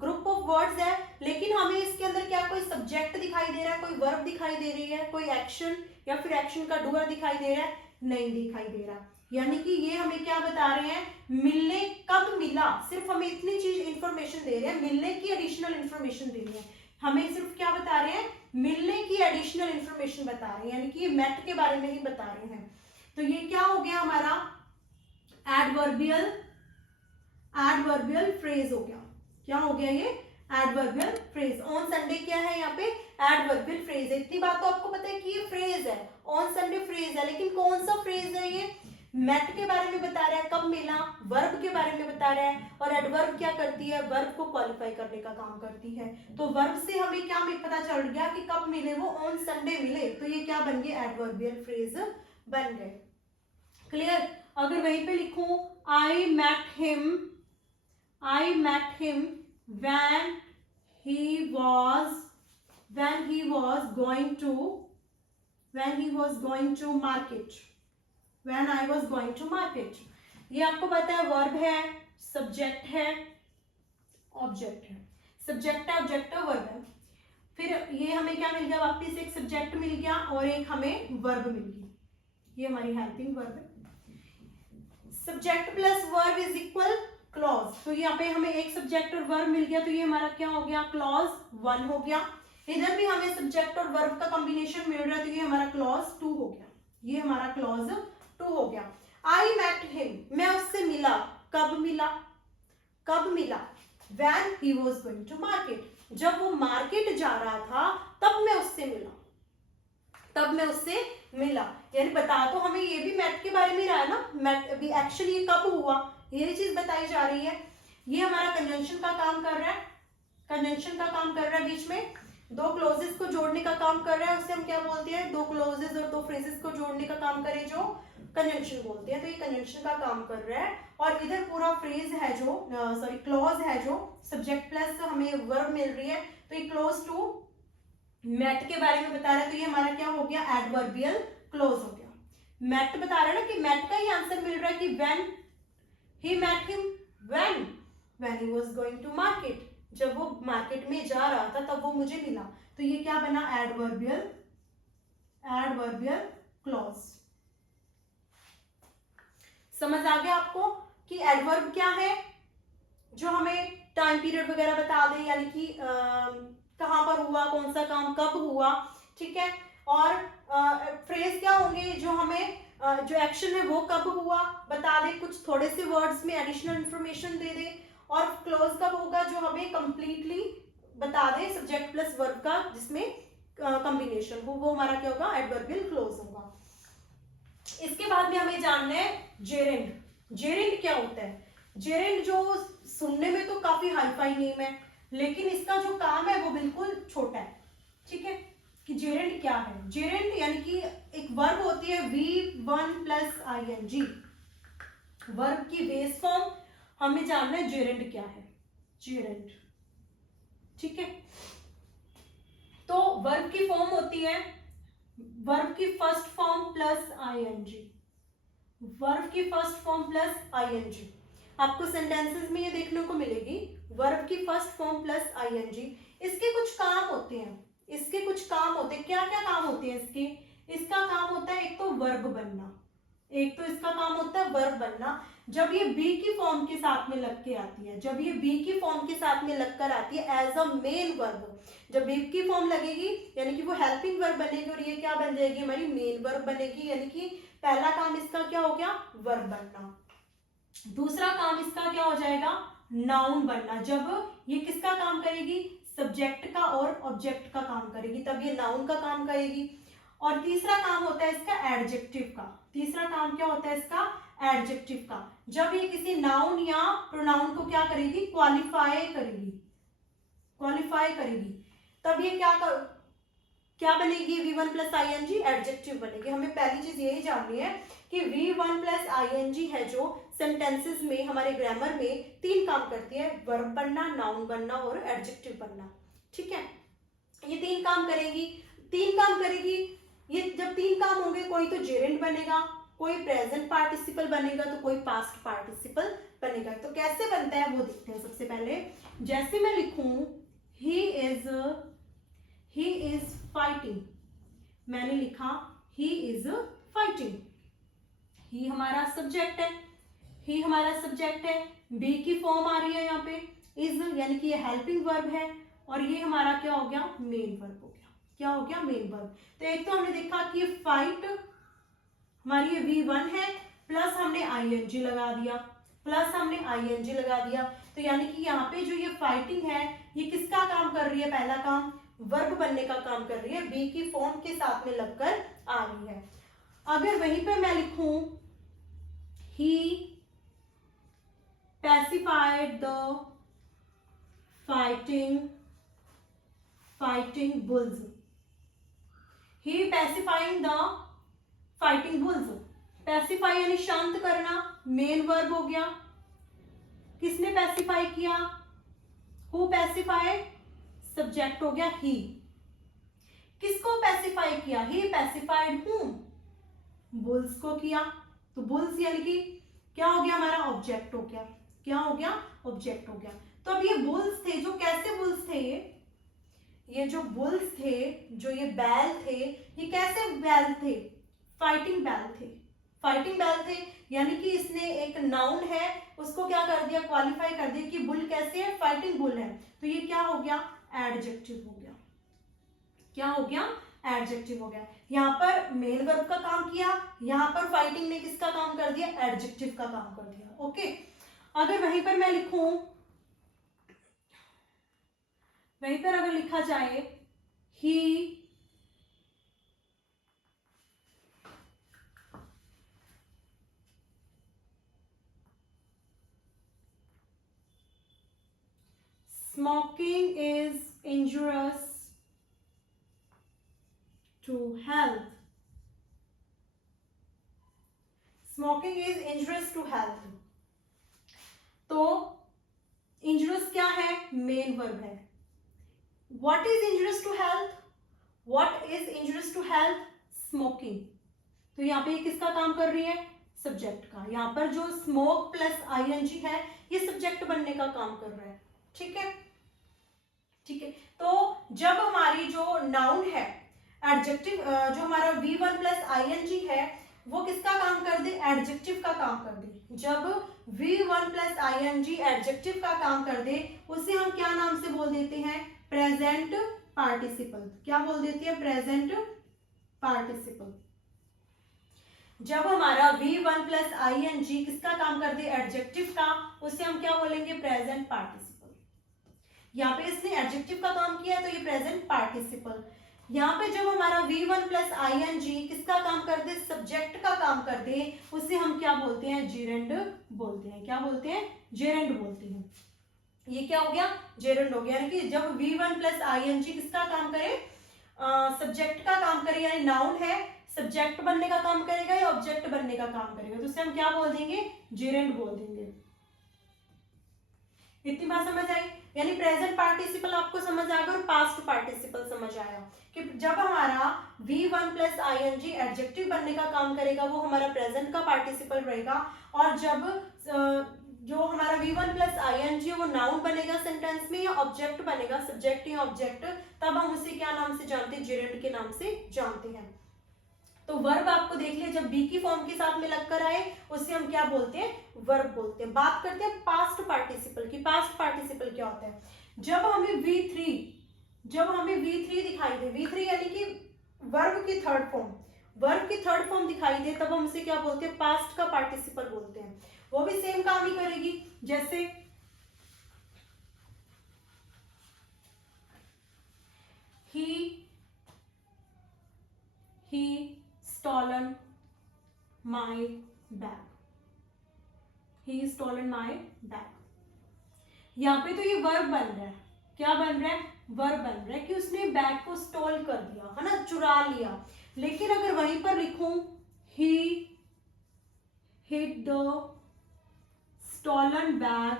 ग्रुप ऑफ वर्ड्स है, लेकिन हमें इसके अंदर क्या कोई सब्जेक्ट दिखाई दे रहा है, कोई वर्ब दिखाई दे रही है, कोई एक्शन या फिर एक्शन का डूअर दिखाई दे रहा है, नहीं दिखाई दे रहा। यानी कि ये हमें क्या बता रहे हैं, मिलने कब मिला, सिर्फ हमें इतनी चीज इंफॉर्मेशन दे रहे हैं, मिलने की एडिशनल इंफॉर्मेशन दे रहे हैं, हमें सिर्फ क्या बता रहे हैं, मिलने की एडिशनल इंफॉर्मेशन बता रहे हैं, यानी कि ये मेट के बारे में ही बता रहे हैं। तो ये क्या हो गया हमारा, एडवर्बियल फ्रेज हो गया, क्या हो गया ये, एडवर्बियल फ्रेज। ऑन संडे क्या है यहाँ पे, एडवर्बियल फ्रेज है। इतनी बात तो आपको पता है कि ये फ्रेज है, ऑन संडे फ्रेज है, लेकिन कौन सा फ्रेज है ये, मेट के बारे में बता रहा है, कब मिला, वर्ब के बारे में बता रहा है, और एडवर्ब क्या करती है, वर्ब को क्वालिफाई करने का काम करती है। तो वर्ब से हमें क्या पता चल गया कि कब मिले, वो ऑन संडे मिले, तो ये क्या बन गए, एडवर्बियल फ्रेज बन गए। क्लियर, अगर वहीं पे लिखूं I met him when he was going to market, when I was going to market, ये आपको पता है वर्ब है, सब्जेक्ट है, ऑब्जेक्ट है, सब्जेक्ट है, ऑब्जेक्ट है, वर्ब है। फिर ये हमें क्या मिल गया, वापस एक सब्जेक्ट मिल गया और एक हमें वर्ब मिल गई, ये हमारी हेल्पिंग वर्ब है। Subject plus verb is equal clause, तो यहाँ पे हमें एक सब्जेक्ट और वर्ब मिल गया, तो ये हमारा क्या हो गया, क्लॉज 1 हो गया। इधर भी हमें सब्जेक्ट और वर्ब का कॉम्बिनेशन मिल रहा है, तो ये हमारा क्लॉज 2 हो गया, ये हमारा क्लॉज 2 हो गया। आई मेट हिम, मैं उससे मिला, कब मिला, when he was going to market, जब वो मार्केट जा रहा था तब मैं उससे मिला, यानी बता तो हमें ये भी मेट के बारे में रहा है ना, मेट अभी एक्शन ये कब हुआ, ये चीज बताई जा रही है। ये हमारा कंजंक्शन का काम कर रहा है, बीच में दो क्लोजेस को जोड़ने का काम कर रहा है उसे हम क्या बोलते हैं, दो क्लोजेस और दो फ्रेजेस को जोड़ने का काम करे जो कंजंक्शन बोलते हैं। तो ये कंजंक्शन का काम कर रहा है। और इधर पूरा फ्रेज है जो सॉरी क्लॉज है जो सब्जेक्ट प्लस हमें वर्ब मिल रही है, तो ये क्लोज टू मेट के बारे में बता रहा है, तो ये हमारा क्या हो गया, एडवर्बियल क्लोज हो गया। मेट बता रहा है ना कि मेट का ही आंसर मिल रहा है कि when he met him, when he was going to market, जब वो मार्केट में जा रहा था तब वो मुझे मिला। तो ये क्या बना, एडवर्बियल क्लॉज। समझ आ गया आपको कि एडवर्ब क्या है, जो हमें टाइम पीरियड वगैरह बता दे, यानी कि कहां पर हुआ, कौन सा काम कब हुआ, ठीक है। और फ्रेज क्या होंगे, जो हमें जो एक्शन है वो कब हुआ बता दे, कुछ थोड़े से वर्ड्स में एडिशनल इंफॉर्मेशन दे दे। और क्लोज कब होगा, जो हमें कंप्लीटली बता दे सब्जेक्ट प्लस वर्ब का, जिसमें कॉम्बिनेशन हो, वो हमारा क्या होगा, एडवर्बियल क्लोज होगा। इसके बाद में हमें जानना है जेरेंड। जेरेंड क्या होता है, जेरेंड जो सुनने में तो काफी हाईफाई नेम है, लेकिन इसका जो काम है वो बिल्कुल छोटा है, ठीक है। कि जेरेंड क्या है, जेरेंड यानी कि एक वर्ब होती है V1 प्लस ING, वर्ब की बेस फॉर्म हमें जानना है जेरेंड क्या है, जेरेंड, ठीक है। तो वर्ब की फॉर्म होती है, वर्ब की first form plus ING, verb की फर्स्ट फॉर्म प्लस ING। आपको सेंटेंसेस में ये देखने को मिलेगी, वर्ब की फर्स्ट फॉर्म प्लस ING। इसके कुछ काम होते हैं, इसके कुछ काम होते हैं, क्या क्या काम होते हैं इसके, इसका काम होता है एक तो वर्ब बनना, एक तो इसका काम होता है वर्ब बनना। जब ये बी की फॉर्म के साथ में लग के आती है, जब ये बी की फॉर्म के साथ में लगकर आती है एज अ मेन वर्ब, जब बी की फॉर्म लगेगी यानी कि वो हेल्पिंग वर्ब बनेगी, और ये क्या बन जाएगी, हमारी मेन वर्ब बनेगी। यानी कि पहला काम इसका क्या हो गया, वर्ब बनना। दूसरा काम इसका क्या हो जाएगा, नाउन बनना। जब ये किसका काम करेगी, सब्जेक्ट का और ऑब्जेक्ट का काम करेगी, तब ये नाउन का काम करेगी। और तीसरा काम होता है इसका एडजेक्टिव का, तीसरा काम क्या होता है इसका, एडजेक्टिव का। जब ये किसी नाउन या प्रोनाउन को क्या करेगी, क्वालिफाई करेगी, क्वालिफाई करेगी, तब ये क्या बनेगी, V1 प्लस ING एडजेक्टिव बनेगी। हमें पहली चीज यही जाननी है कि V1 प्लस ING है जो सेंटेंसेस में हमारे ग्रामर में तीन काम करती है, वर्ब बनना, नाउन बनना और एडजेक्टिव बनना, ठीक है। ये तीन काम करेगी, तीन काम करेगी। ये जब तीन काम होंगे, कोई तो जेरेंड बनेगा, कोई प्रेजेंट पार्टिसिपल बनेगा, तो कोई पास्ट पार्टिसिपल बनेगा। तो कैसे बनता है वो देखते हैं। सबसे पहले जैसे मैं लिखूं ही इज फाइटिंग, मैंने लिखा ही इज फाइटिंग, ही हमारा सब्जेक्ट है, ही हमारा सब्जेक्ट है, बी की फॉर्म आ रही है यहाँ पे, इज यानी कि ये हेल्पिंग वर्ब है, और ये हमारा क्या हो गया, मेन वर्ब हो गया। क्या हो गया, मेन वर्ब। तो एक तो हमने देखा कि ये फाइट हमारी ये V1 है, प्लस हमने ING लगा दिया, प्लस हमने ING लगा दिया। तो यानी कि यहाँ पे जो ये फाइटिंग है, ये किसका काम कर रही है, पहला काम वर्ब बनने का काम कर रही है, बी की फॉर्म के साथ में लगकर आ रही है। अगर वहीं पे मैं लिखूं ही pacified the fighting bulls, he pacifying the fighting bulls, pacify यानी शांत करना, मेन वर्ब हो गया। किसने पैसिफाई किया, हु पैसिफाई, सब्जेक्ट हो गया ही। किसको पैसिफाई किया, ही पैसिफाइड हूम, बुल्स को किया। तो बुल्स यानी कि क्या हो गया, हमारा ऑब्जेक्ट हो गया। क्या हो गया, ऑब्जेक्ट हो गया। तो अब ये बुल्स थे, जो कैसे बुल्स थे, ये जो बुल्स थे, जो ये बैल थे, ये कैसे बैल थे, फाइटिंग बैल थे, फाइटिंग बैल थे। यानी कि इसने एक नाउन है उसको क्या कर दिया, क्वालिफाई कर दिया कि बुल कैसे है, फाइटिंग बुल है। तो ये क्या हो गया, एडजेक्टिव हो गया। क्या हो गया, एडजेक्टिव हो गया। यहाँ पर मेन वर्ब का काम किया, यहाँ पर फाइटिंग ने किसका काम कर दिया, एडजेक्टिव का काम कर दिया। ओके, अगर वहीं पर मैं लिखूं, वहीं पर अगर लिखा जाए ही smoking is injurious to health. Smoking is injurious to health. तो injurious क्या है? मेन वर्ब है. What is injurious to health? What is injurious to health? Smoking. तो यहाँ पे किसका काम कर रही है? सब्जेक्ट का. यहाँ पर जो स्मोक प्लस आईएनजी है ये सब्जेक्ट बनने का काम कर रहा है. ठीक है, ठीक है. तो जब हमारी जो नाउन है एडजेक्टिव, जो हमारा V1 प्लस आईएनजी है वो किसका काम कर दे? एडजेक्टिव का काम कर दे. जब V1 प्लस आईएनजी एडजेक्टिव का काम कर दे उसे हम क्या नाम से बोल देते हैं? Present participle. क्या बोल देते हैं? Present participle. जब हमारा V1 प्लस आईएनजी किसका काम कर दे? एडजेक्टिव का, उसे हम क्या बोलेंगे? Present participle. यहाँ पे इसने एडजेक्टिव का काम किया है तो ये प्रेजेंट पार्टिसिपल. यहाँ पे जब हमारा V1 प्लस आईएनजी किसका काम कर दे? सब्जेक्ट का काम कर दे, उसे हम क्या बोलते हैं? जेरेंड बोलते हैं. क्या बोलते हैं? जेरेंड बोलते हैं. ये क्या हो गया? जेरेंड हो गया. यानी कि जब V1 प्लस आईएनजी किसका काम करे? सब्जेक्ट का काम करे, यानी नाउन है सब्जेक्ट बनने का काम करेगा या ऑब्जेक्ट बनने का काम करेगा, तो उसे हम क्या बोल देंगे? जेरेंड बोल देंगे. इतनी बात समझ आई? यानी प्रेजेंट पार्टिसिपल आपको समझ आ गया और पास्ट पार्टिसिपल समझ आया कि जब हमारा V1 प्लस आईएनजी एडजेक्टिव बनने का काम करेगा वो हमारा प्रेजेंट का पार्टिसिपल रहेगा, और जब जो हमारा V1 प्लस आईएनजी वो नाउन बनेगा सेंटेंस में या ऑब्जेक्ट बनेगा, सब्जेक्ट या ऑब्जेक्ट, तब हम उसे क्या नाम से जानते हैं? जेरेंड के नाम से जानते हैं. तो वर्ब आपको देख लिया, जब बी की फॉर्म के साथ में लगकर आए उसे हम क्या बोलते हैं? वर्ब बोलते हैं. बात करते हैं पास्ट पार्टिसिपल की. पास्ट पार्टिसिपल क्या होता है? जब हमें V3 दिखाई दे, V3 यानी कि वर्ब की थर्ड फॉर्म दिखाई दे, तब हम उसे क्या बोलते हैं? पास्ट का पार्टिसिपल बोलते हैं. वो भी सेम काम ही करेगी. जैसे he stolen my bag. He stolen my bag. यहाँ पे तो ये वर्ब बन रहा है. क्या बन रहा है? वर्ब बन रहा है कि उसने बैग को स्टॉल कर दिया, है ना, चुरा लिया. लेकिन अगर वहीं पर लिखूं he hid the stolen bag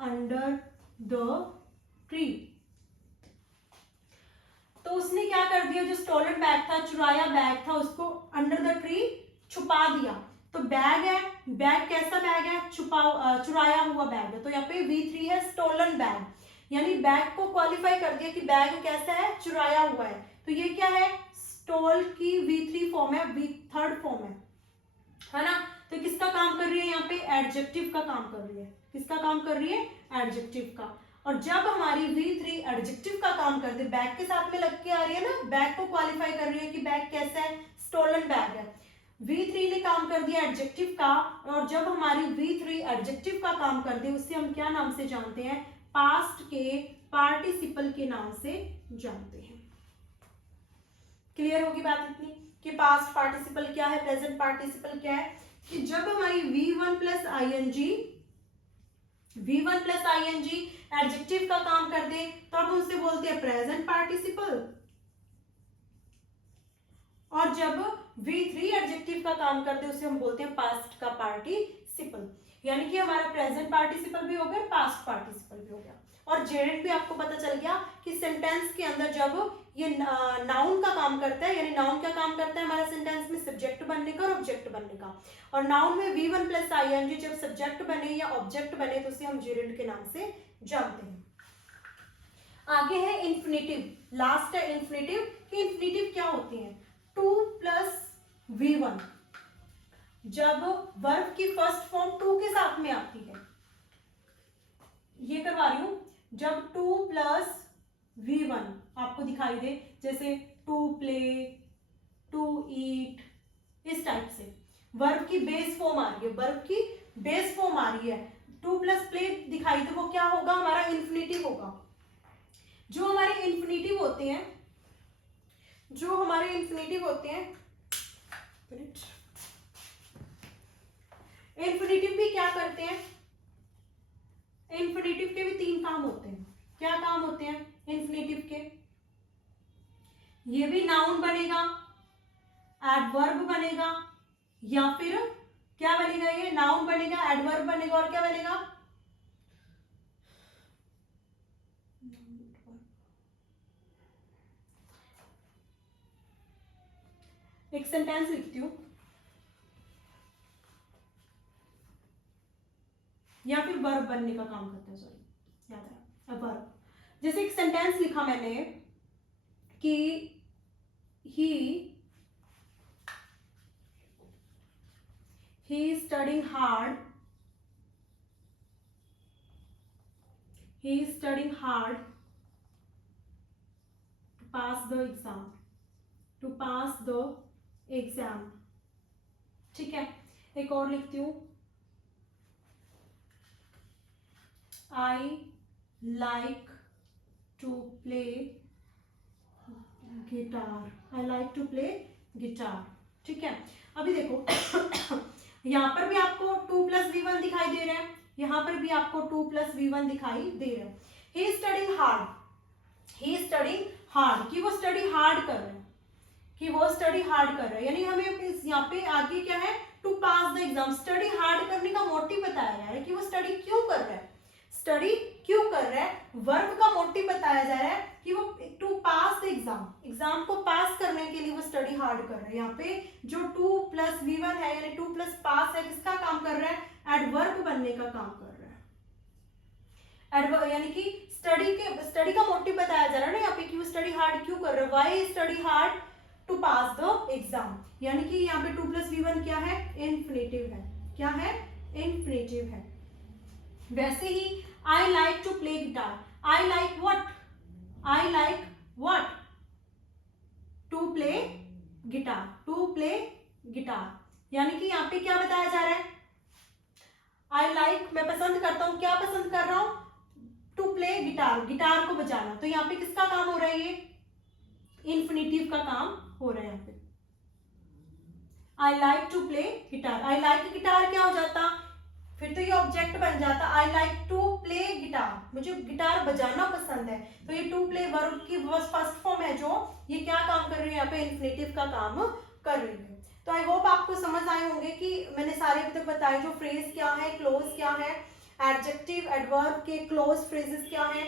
under the tree, तो उसने क्या कर दिया? जो स्टोलन बैग था, चुराया बैग था, उसको अंडर द ट्री छुपा दिया. तो बैग है, बैग कैसा बैग है? चुराया हुआ बैग है. तो यहाँ पे V3 है स्टोलन बैग, यानी बैग को क्वालिफाई कर दिया कि बैग कैसा है? चुराया हुआ है. तो ये क्या है? स्टोल की V3 फॉर्म है, थर्ड फॉर्म है ना. तो किसका काम कर रही है? यहाँ पे एडजेक्टिव का काम कर रही है. किसका काम कर रही है? एडजेक्टिव का. और जब हमारी V3 एडजेक्टिव का काम कर दे, बैग के साथ में लग के आ रही है ना, बैग को क्वालिफाई कर रही है कि बैग कैसा है? स्टोलन बैग है. V3 ने काम कर दिया एडजेक्टिव का, और जब हमारी V3 एडजेक्टिव का काम कर दे उसे हम क्या नाम से जानते हैं? पास्ट के पार्टिसिपल के नाम से जानते हैं. क्लियर होगी बात इतनी कि पास्ट पार्टिसिपल क्या है, प्रेजेंट पार्टिसिपल क्या है? कि जब हमारी V1 प्लस आईएनजी एडजेक्टिव का काम कर दे तो हम उसे बोलते हैं प्रेजेंट पार्टिसिपल, और जब V3 एडजेक्टिव का काम कर दे उसे हम बोलते हैं पास्ट का पार्टिसिपल. यानी कि हमारा प्रेजेंट पार्टिसिपल भी हो गया, पास्ट पार्टिसिपल भी हो गया. और जेरेंड भी आपको पता चल गया कि सेंटेंस के अंदर जब ये नाउन का काम करता है, यानी नाउन क्या काम करता है हमारा सेंटेंस में? सब्जेक्ट बनने का और ऑब्जेक्ट बनने का. और नाउन में V1 प्लस आईएनजी जब सब्जेक्ट बने या ऑब्जेक्ट बने तो उसे हम जेरेंड के नाम से जानते हैं. आगे है इन्फिनेटिव. लास्ट है इन्फिनेटिव. कि इन्फिनेटिव क्या होते हैं? 2 प्लस V1, जब वर्ब की फर्स्ट फॉर्म 2 के साथ में आती है, ये करवा रही हूं, जब 2 प्लस V1 आपको दिखाई दे, जैसे टू प्ले, टू ईट, इस टाइप से वर्ब की बेस फॉर्म आ रही है, वर्ब की बेस फॉर्म आ रही है, 2 प्लस प्ले दिखाई दे, वो क्या होगा? हमारा इन्फिनेटिव होगा. जो हमारे इन्फिनेटिव होते हैं, इन्फिनेटिव भी क्या करते हैं? इन्फिनेटिव के भी 3 काम होते हैं. क्या काम होते हैं इन्फिनेटिव के? ये भी नाउन बनेगा, एडवर्ब बनेगा, या फिर क्या बनेगा, ये नाउन बनेगा, एडवर्ब बनेगा, और क्या बनेगा, एक सेंटेंस लिखती हूं, या फिर वर्ब बनने का काम करता है, सॉरी याद आया, वर्ब। जैसे एक सेंटेंस लिखा मैंने कि he is studying hard, he is studying hard to pass the exam, to pass the exam। ठीक है, एक और लिखती हूँ, I like to play guitar, I like to play guitar। ठीक है, अभी देखो यहाँ पर भी आपको 2+V1 दिखाई दे रहा है, यहाँ पर भी आपको 2+V1 दिखाई दे रहा है। He is studying hard, he is studying hard, कि वो स्टडी हार्ड कर रहे हैं, कि वो स्टडी हार्ड कर रहा है, यानी हमें यहाँ पे आगे क्या है, to pass the exam, study hard करने का मोटिव बताया जा रहा है कि वो स्टडी क्यों कर रहा है, स्टडी क्यों कर रहा है, वर्ब का मोटिव बताया जा रहा है कि वो to pass the exam, exam को पास करने के लिए वो स्टडी हार्ड कर रहा है। यहाँ पे जो 2+V1 है यानी 2 प्लस पास है, किसका काम कर रहा है, एडवर्ब बनने का काम कर रहा है। एडवर्ब यानी कि स्टडी का मोटिव बताया जा रहा है ना यहाँ पे कि वो स्टडी हार्ड क्यों कर रहा है, why study hard to pass the exam, यानी कि यहाँ पे 2+V1 क्या है, इन्फिनेटिव है, क्या है, इन्फिनेटिव है। वैसे ही I like to play guitar, I like what, I like what, to play guitar, to play guitar, यानी कि यहाँ पे क्या बताया जा रहा है, आई लाइक मैं पसंद करता हूं, क्या पसंद कर रहा हूं, टू प्ले गिटार, गिटार को बजाना, तो यहाँ पे किसका काम हो रहा है, ये इन्फिनेटिव का काम हो रहा है यहाँ पे। I like to play guitar, I like guitar क्या हो जाता, फिर तो ये ऑब्जेक्ट बन जाता, I like to play guitar, मुझे गिटार बजाना पसंद है, तो ये टू प्ले वर्ब की फर्स्ट फॉर्म है जो ये क्या काम कर रही है, यहाँ पे इन्फिनेटिव का काम कर रही है। तो आई होप आपको समझ आए होंगे कि मैंने सारे अभी तक बताए, जो फ्रेज क्या है, क्लोज क्या है, एडजेक्टिव एडवर्ब के क्लोज फ्रेजेस क्या है,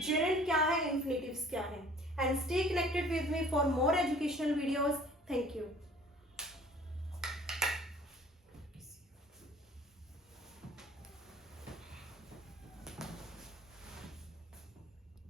जेरेंट क्या है, इन्फिनेटिव्स क्या है। And stay connected with me for more educational videos. Thank you.